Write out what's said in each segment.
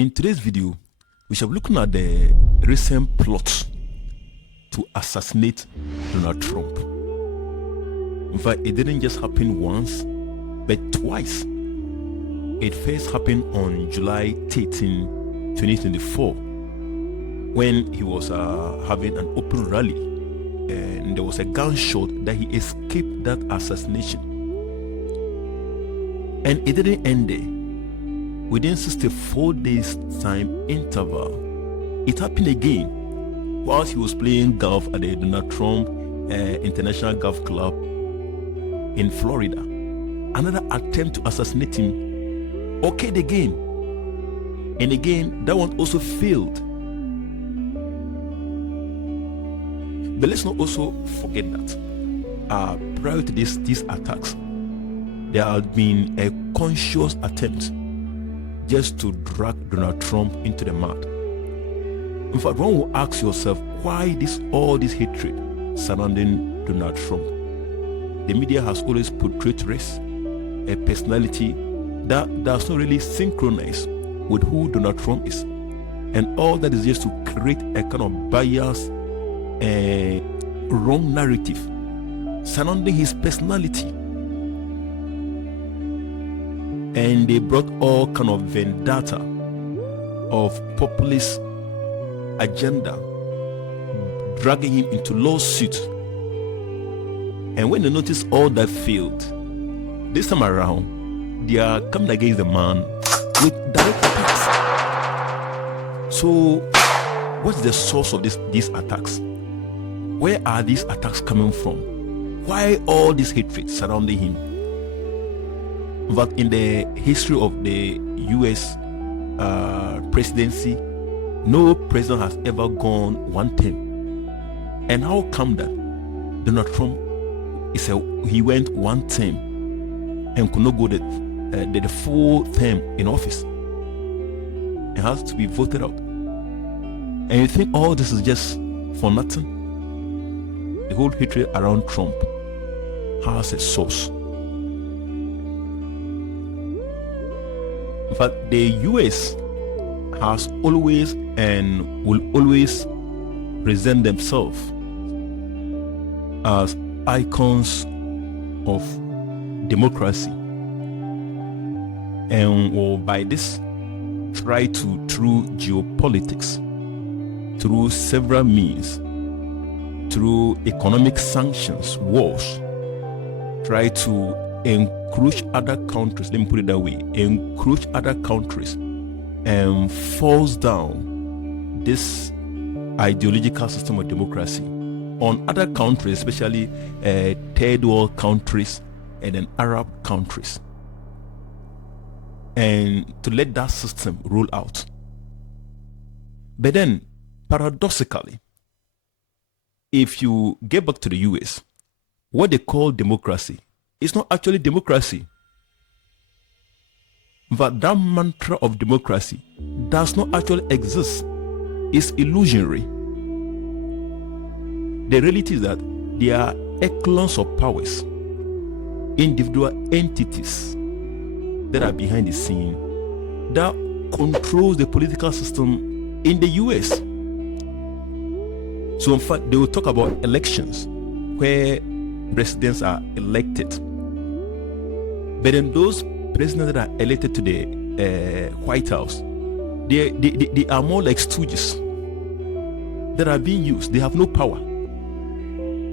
In today's video, we shall be looking at the recent plot to assassinate Donald Trump. In fact, it didn't just happen once, but twice. It first happened on July 13, 2024, when he was having an open rally, and there was a gunshot that he escaped that assassination. And it didn't end there. Within 64 days time interval, it happened again whilst he was playing golf at the Donald Trump International Golf Club in Florida. Another attempt to assassinate him occurred again, and again that one also failed. But let's not also forget that prior to these attacks, there had been a conscious attempt just to drag Donald Trump into the mud. In fact, one will ask yourself, why all this hatred surrounding Donald Trump? The media has always portrayed race, a personality that does not really synchronize with who Donald Trump is, and all that is just to create a kind of bias, a wrong narrative surrounding his personality. And they brought all kind of vendetta of populist agenda, dragging him into lawsuit. And when they noticed all that failed, this time around they are coming against the man with direct attacks. So what's the source of these attacks? Where are these attacks coming from? Why all this hatred surrounding him? But in the history of the US presidency, no president has ever gone one term. And how come that Donald Trump he went one term and could not go the full term in office? It has to be voted out. And you think all this is just for nothing? The whole hatred around Trump has a source. In fact, the US has always and will always present themselves as icons of democracy, and will by this try to, through geopolitics, through several means, through economic sanctions, wars, try to encroach other countries, let me put it that way, encroach other countries and force down this ideological system of democracy on other countries, especially third world countries and then Arab countries, and to let that system roll out. But then, paradoxically, if you get back to the US, what they call democracy, it's not actually democracy. But that mantra of democracy does not actually exist. It's illusionary. The reality is that there are echelons of powers, individual entities that are behind the scene that controls the political system in the US. So in fact, they will talk about elections where presidents are elected. But then those presidents that are elected to the White House, they are more like stooges that are being used. They have no power.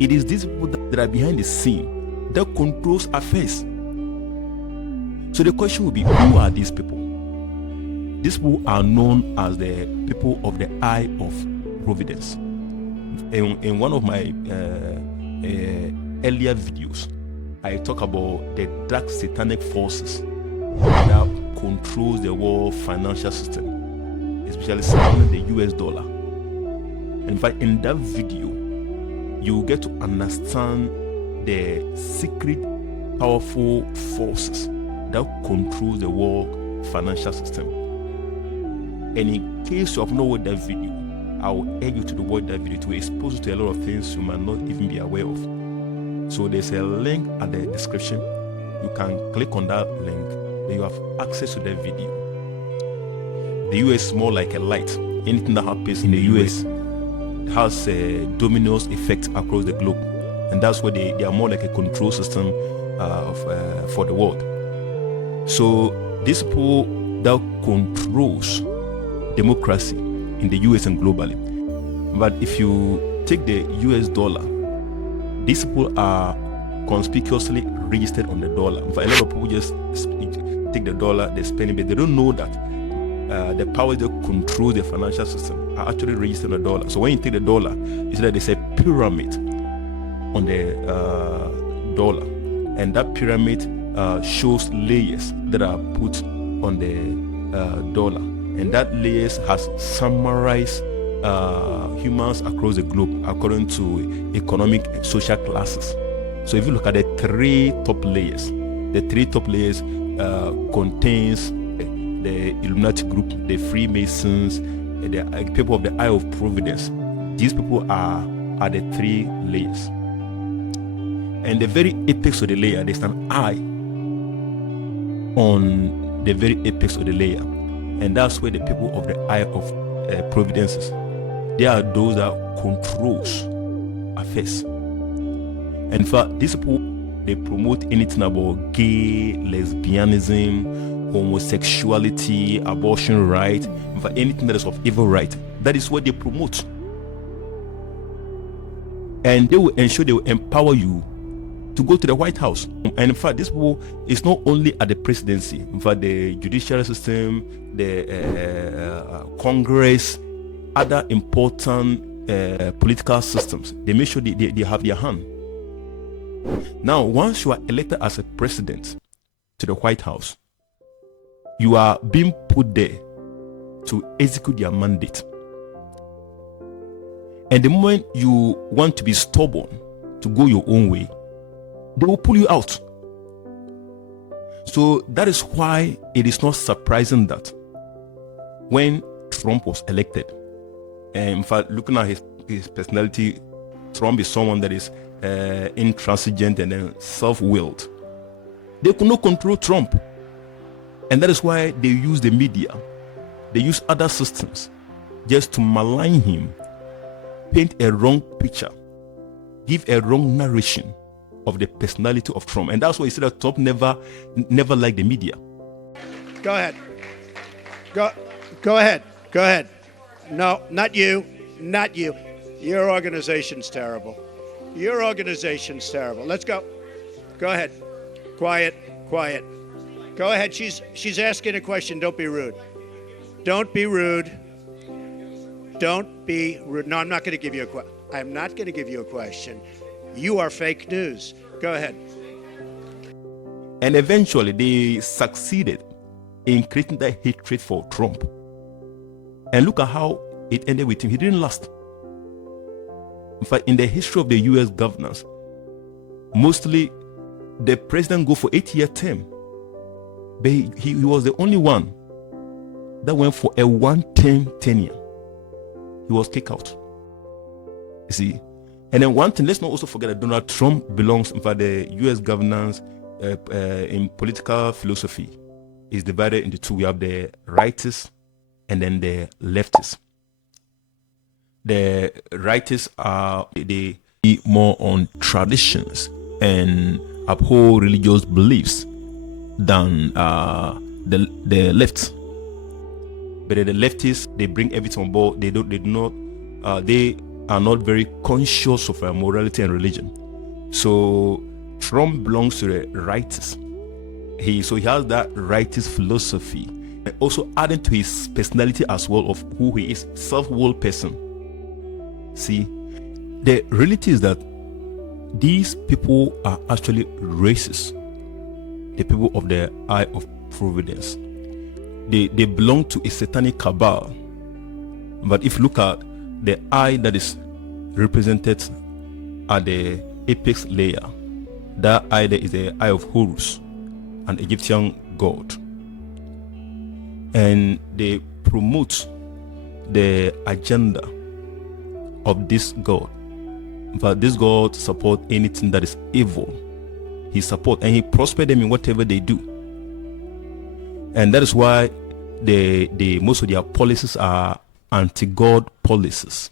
It is these people that are behind the scene that controls affairs. So the question will be, who are these people? These people are known as the people of the eye of providence. In one of my earlier videos, I talk about the dark satanic forces that controls the world financial system, especially surrounding the US dollar. And in fact, in that video, you get to understand the secret, powerful forces that control the world financial system. And in case you have not watched that video, I will urge you to watch that video to expose you to a lot of things you might not even be aware of. So there's a link at the description. You can click on that link, then you have access to that video. The US is more like a light. Anything that happens in the US has a dominoes effect across the globe, and that's why they are more like a control system for the world. So these people that controls democracy in the US and globally. But if you take the US dollar, these people are conspicuously registered on the dollar. In fact, a lot of people just take the dollar, they spend it, but they don't know that the powers that control the financial system are actually registered on the dollar. So when you take the dollar, it's like there's a pyramid on the dollar, and that pyramid shows layers that are put on the dollar, and that layers has summarized humans across the globe according to economic and social classes. So if you look at the three top layers contains the Illuminati group, the Freemasons, the people of the Eye of Providence. These people are the three layers. And the very apex of the layer, there's an eye on the very apex of the layer. And that's where the people of the Eye of Providence is. They are those that controls affairs. And in fact, these people, they promote anything about gay, lesbianism, homosexuality, abortion right, in fact, anything that is of evil right. That is what they promote. And they will ensure they will empower you to go to the White House. And in fact, this people is not only at the presidency. In fact, the judicial system, the Congress, other important political systems, they make sure they have their hand. Now, once you are elected as a president to the White House, you are being put there to execute their mandate. And the moment you want to be stubborn, to go your own way, they will pull you out. So that is why it is not surprising that when Trump was elected, and in fact, looking at his personality, Trump is someone that is intransigent and then self-willed. They could not control Trump. And that is why they use the media, they use other systems just to malign him, paint a wrong picture, give a wrong narration of the personality of Trump. And that's why he said that Trump never liked the media. Go ahead. Go ahead. No, not you. Your organization's terrible. Let's go. Go ahead. Quiet. Go ahead. She's asking a question. Don't be rude. No, I'm not going to give you a question. I'm not going to give you a question. You are fake news. Go ahead. And eventually they succeeded in creating that hatred for Trump. And look at how it ended with him. He didn't last. In fact, in the history of the US governance, mostly the president go for 8-year term. But he was the only one that went for a 1-term tenure. He was kicked out. You see? And then one thing, let's not also forget that Donald Trump belongs, in fact, the US governance in political philosophy is divided into two. We have the rightists and then the leftists. The rightists are they more on traditions and uphold religious beliefs than the left. But the leftists, they bring everything on board. They are not very conscious of morality and religion. So Trump belongs to the rightists. He has that rightist philosophy, and also adding to his personality as well of who he is, self-willed person. See, the reality is that these people are actually racist. The people of the Eye of Providence. They belong to a satanic cabal. But if you look at the eye that is represented at the apex layer, that eye there is the Eye of Horus, an Egyptian god. And they promote the agenda of this god. But this god supports anything that is evil. He supports and he prospers them in whatever they do. And that is why the most of their policies are anti-God policies.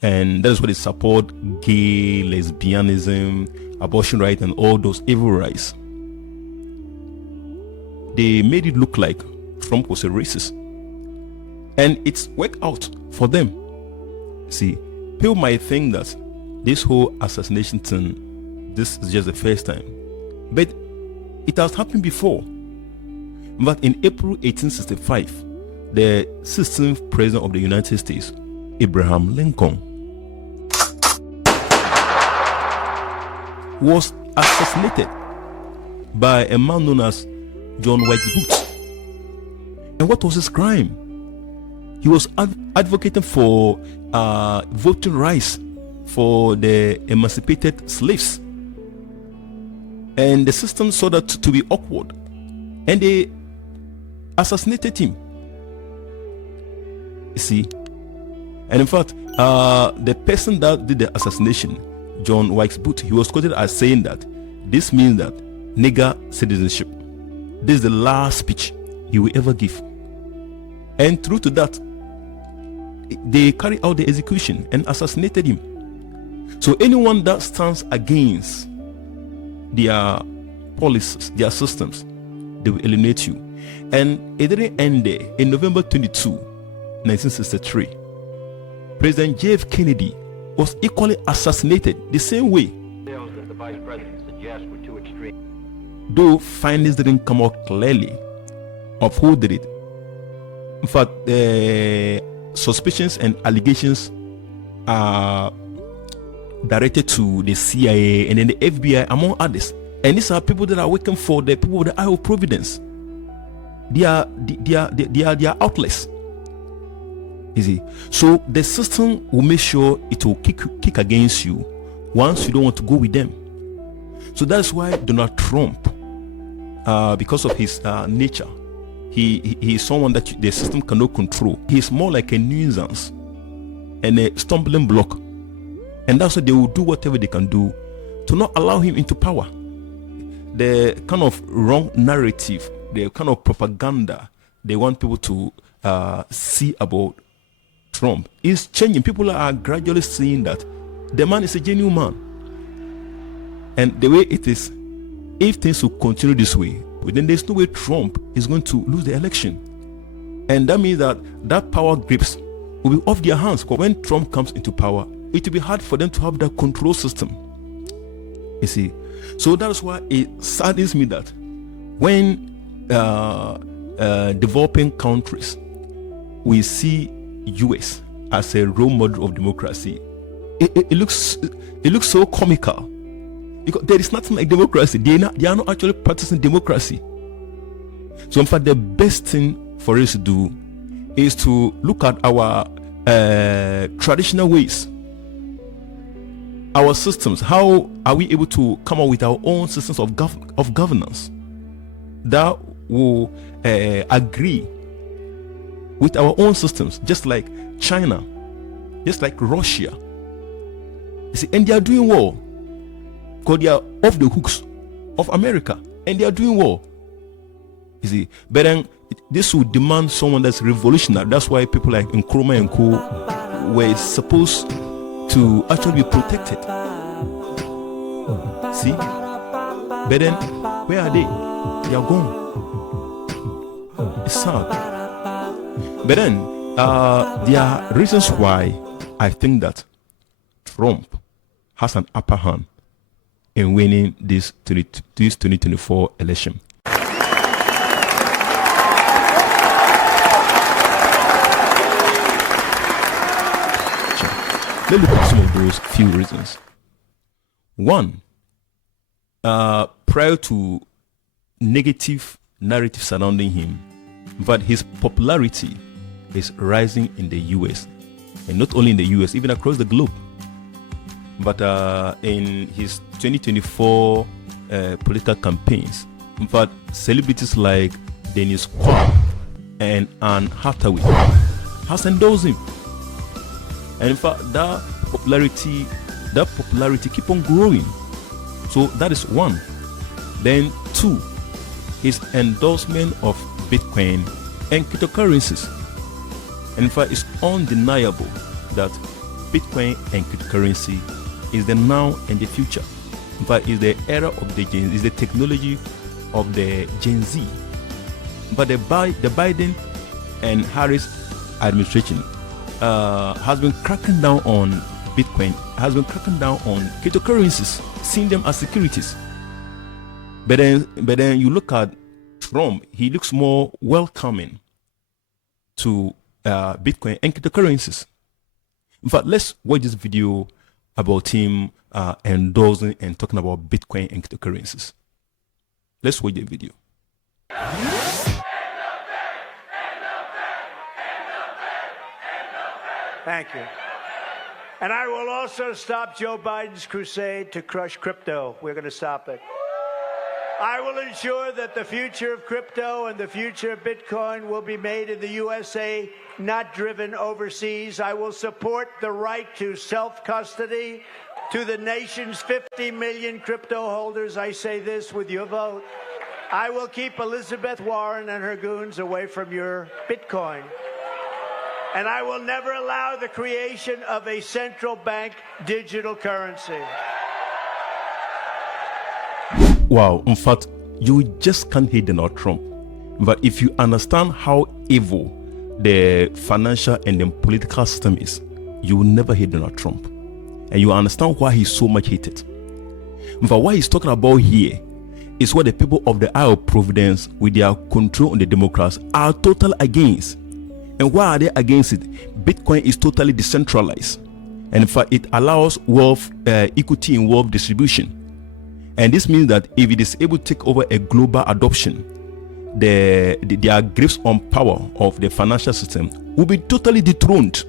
And that is why they support gay, lesbianism, abortion rights, and all those evil rights. They made it look like Trump was a racist. And it's worked out for them. See, people might think that this whole assassination thing, this is just the first time. But it has happened before. But in April 1865, the 16th President of the United States, Abraham Lincoln, was assassinated by a man known as John Wilkes Booth. And what was his crime? He was advocating for voting rights for the emancipated slaves. And the system saw that to be awkward, and they assassinated him. You see? And in fact, the person that did the assassination, John Wilkes Booth, he was quoted as saying that this means that nigger citizenship. This is the last speech he will ever give. And true to that, they carried out the execution and assassinated him. So anyone that stands against their policies, their systems, they will eliminate you. And it didn't end there. In November 22, 1963, President JF Kennedy was equally assassinated the same way. That the vice president suggests were too extreme. Though findings didn't come out clearly of who did it. In fact, suspicions and allegations are directed to the CIA and then the FBI, among others. And these are people that are working for the people with the eye of providence. They are outlets. You see? So the system will make sure it will kick against you once you don't want to go with them. So that's why Donald Trump, because of his nature, he is someone that the system cannot control. He is more like a nuisance and a stumbling block. And that's why they will do whatever they can do to not allow him into power. The kind of wrong narrative, the kind of propaganda they want people to see about Trump is changing. People are gradually seeing that the man is a genuine man. And the way it is, if things will continue this way, then there's no way Trump is going to lose the election. And that means that power grips will be off their hands. Because when Trump comes into power, it will be hard for them to have that control system. You see? So that's why it saddens me that when developing countries, we see US as a role model of democracy. It looks so comical, because there is nothing like democracy. They are not actually practicing democracy. So in fact, the best thing for us to do is to look at our traditional ways, our systems. How are we able to come up with our own systems of governance that will agree with our own systems, just like China, just like Russia. You see, and they are doing well because they are off the hooks of America, and they are doing well. You see, but then this will demand someone that's revolutionary. That's why people like Nkrumah and Co were supposed to actually be protected. See, but then where are they? They are gone. It's sad. But then there are reasons why I think that Trump has an upper hand in winning this 2024 election. Let's look at some of those few reasons. One, prior to negative narrative surrounding him, but his popularity is rising in the US, and not only in the US, even across the globe. But in his 2024 political campaigns, in fact, celebrities like Dennis Quaid and Anne Hathaway has endorsed him. And in fact, that popularity keep on growing. So that is one. Then two, his endorsement of Bitcoin and cryptocurrencies. And in fact, it's undeniable that Bitcoin and cryptocurrency is the now and the future. In fact, it's the era of the Gen Z, is the technology of the Gen Z. But the Biden and Harris administration has been cracking down on Bitcoin, has been cracking down on cryptocurrencies, seeing them as securities. But then you look at Trump, he looks more welcoming to Bitcoin and cryptocurrencies. In fact, let's watch this video about him endorsing and talking about Bitcoin and cryptocurrencies. Let's watch the video. Thank you. And I will also stop Joe Biden's crusade to crush crypto. We're going to stop it. I will ensure that the future of crypto and the future of Bitcoin will be made in the USA, not driven overseas. I will support the right to self-custody to the nation's 50 million crypto holders. I say this with your vote. I will keep Elizabeth Warren and her goons away from your Bitcoin. And I will never allow the creation of a central bank digital currency. Wow, in fact, you just can't hate Donald Trump. But if you understand how evil the financial and the political system is, you will never hate Donald Trump. And you understand why he's so much hated. But what he's talking about here is what the people of the Isle of Providence, with their control on the Democrats, are totally against. And why are they against it? Bitcoin is totally decentralized. And in fact, it allows wealth, equity in wealth distribution. And this means that if it is able to take over a global adoption, their grips on power of the financial system will be totally dethroned.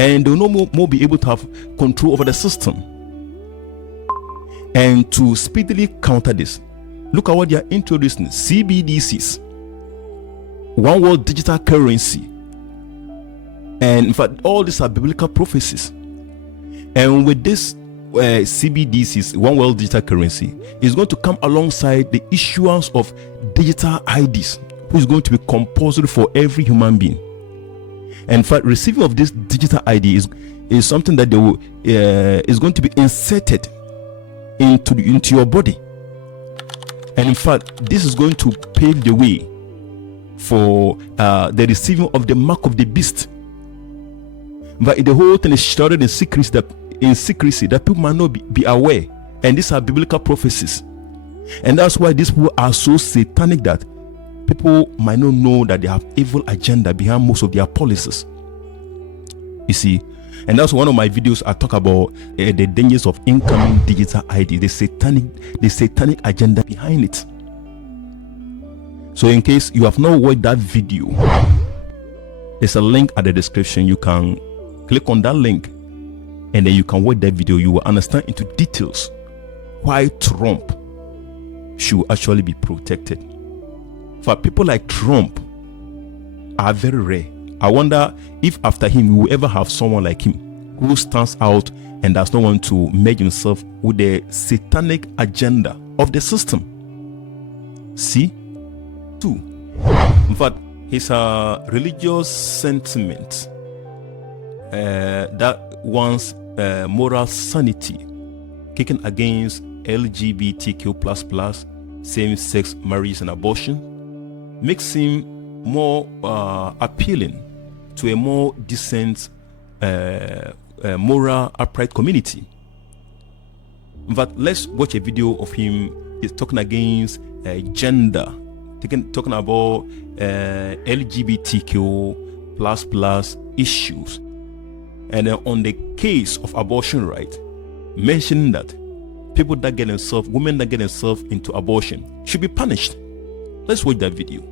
And they will no more be able to have control over the system. And to speedily counter this, look at what they are introducing: CBDCs, one world digital currency. And in fact, all these are biblical prophecies. And with this CBDCs, one world digital currency, is going to come alongside the issuance of digital IDs, which is going to be compulsory for every human being. And in fact, receiving of this digital ID is something that they will is going to be inserted into your body. And in fact, this is going to pave the way for the receiving of the mark of the beast. But the whole thing is shrouded in secrecy that people might not be aware. And these are biblical prophecies. And that's why these people are so satanic that people might not know that they have evil agenda behind most of their policies. You see, and that's one of my videos. I talk about the dangers of incoming digital ID, the satanic agenda behind it. So in case you have not watched that video, there's a link at the description. You can click on that link and then you can watch that video. You will understand into details why Trump should actually be protected. For people like Trump are very rare. I wonder if after him we will ever have someone like him who stands out and does not want to merge himself with the satanic agenda of the system. See? 2. In fact, his religious sentiment that wants moral sanity, kicking against LGBTQ+, same-sex marriage and abortion, makes him more appealing to a more decent, moral, upright community. But let's watch a video of him. He's talking against gender, talking about LGBTQ++ issues, and on the case of abortion right, mentioning that people that get themselves, women that get themselves into abortion should be punished. Let's watch that video.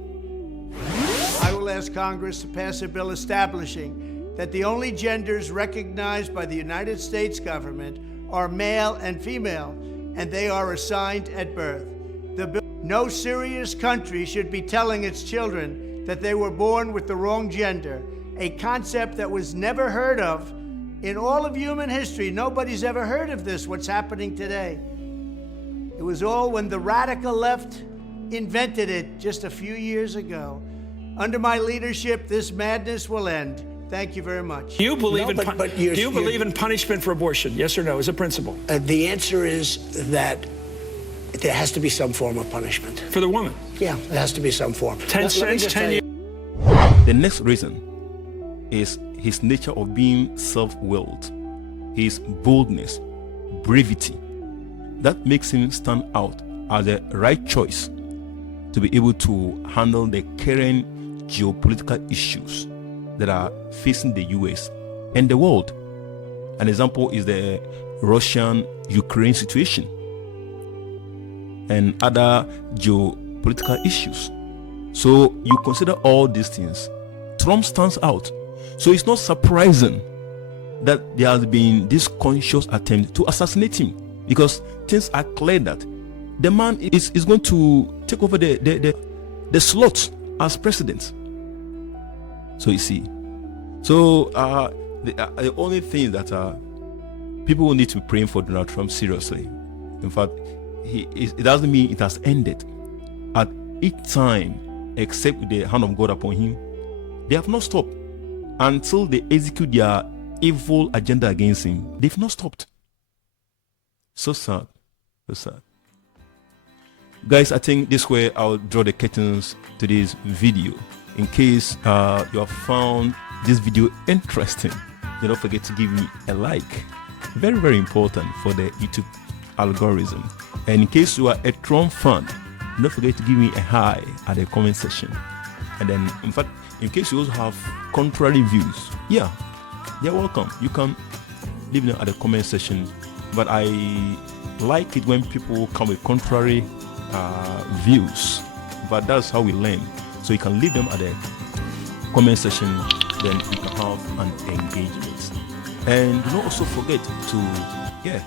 I will ask Congress to pass a bill establishing that the only genders recognized by the United States government are male and female, and they are assigned at birth. No serious country should be telling its children that they were born with the wrong gender, a concept that was never heard of in all of human history. Nobody's ever heard of this, what's happening today. It was all when the radical left invented it just a few years ago. Under my leadership, this madness will end. Thank you very much. Do you believe in punishment for abortion? Yes or no, as a principle? The answer is that there has to be some form of punishment. For the woman? Yeah, there has to be some form. 10 cents, 10 years. The next reason is his nature of being self-willed, his boldness, brevity. That makes him stand out as the right choice to be able to handle the current geopolitical issues that are facing the US and the world. An example is the Russian-Ukraine situation and other geopolitical issues. So you consider all these things, Trump stands out. So it's not surprising that there has been this conscious attempt to assassinate him, because things are clear that the man is going to take over the slot as president. So you see, so the only thing that people will need to be praying for Donald Trump seriously. In fact, it doesn't mean it has ended. At each time, except with the hand of God upon him, they have not stopped until they execute their evil agenda against him. They've not stopped. So sad, so sad. Guys, I think this way I'll draw the curtains to this video. In case you have found this video interesting, do not forget to give me a like. Very, very important for the YouTube algorithm. And in case you are a Trump fan, don't forget to give me a hi at the comment section. And then, in fact, in case you also have contrary views, yeah, you're welcome. You can leave them at the comment section. But I like it when people come with contrary views. But that's how we learn. So you can leave them at the comment section. Then you can have an engagement. And do not also forget to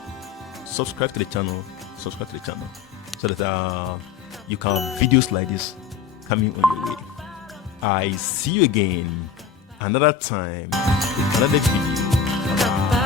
subscribe to the channel. Subscribe to the channel so that you can have videos like this coming on your way. I see you again another time with another video. Bye.